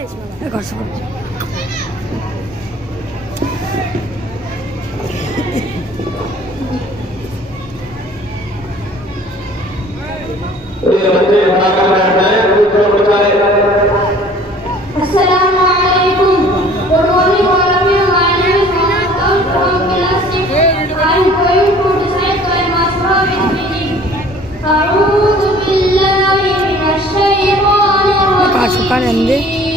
Assalamualaikum. Good morning, all of you. My name is Mohammed Daud from class 6. I am going to recite my Masra with meaning. أعوذ بالله من الشيطان الرجيم